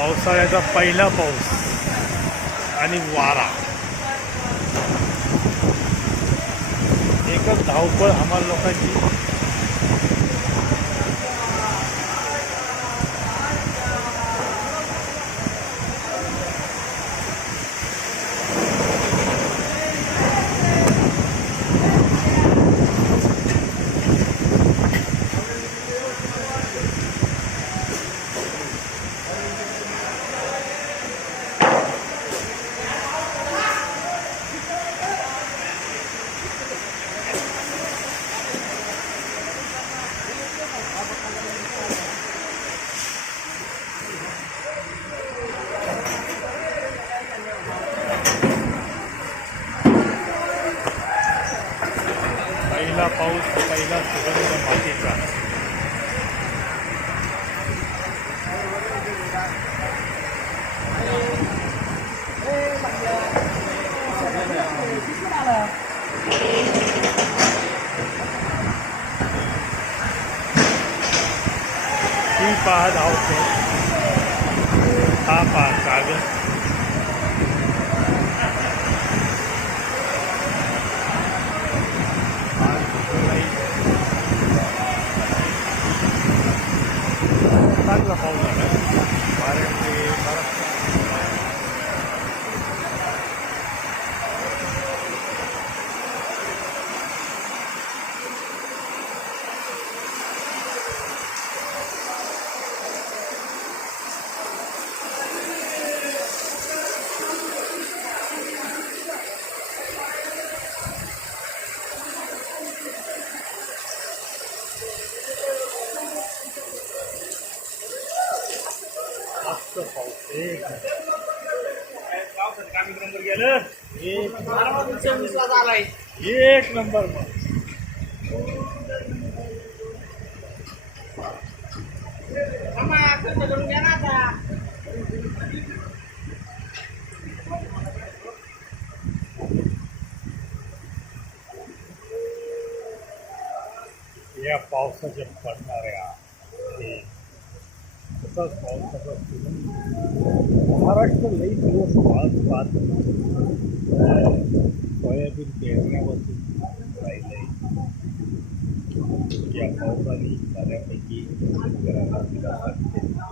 पावसाळ्याचा पहिला पाऊस आणि वारा, एकच धावपळ आम्हाला लोकांची. पहिला पाऊस, पहिला सुगंध मातीचा. ही पहा धावतो, हा पहा कागद. चांगला पाऊस झाला वाऱ्यामुळे बराचसा. मस्त पाऊस, एक एक नंबर मग. या पावसाच्या पडणाऱ्या तसाच पावसाचा महाराष्ट्र लई दिवस पाहत सोयाबीन पेरण्यापासून राहिलंय. या पावसाने बऱ्यापैकी शेतकऱ्यांना दिलासा दिला.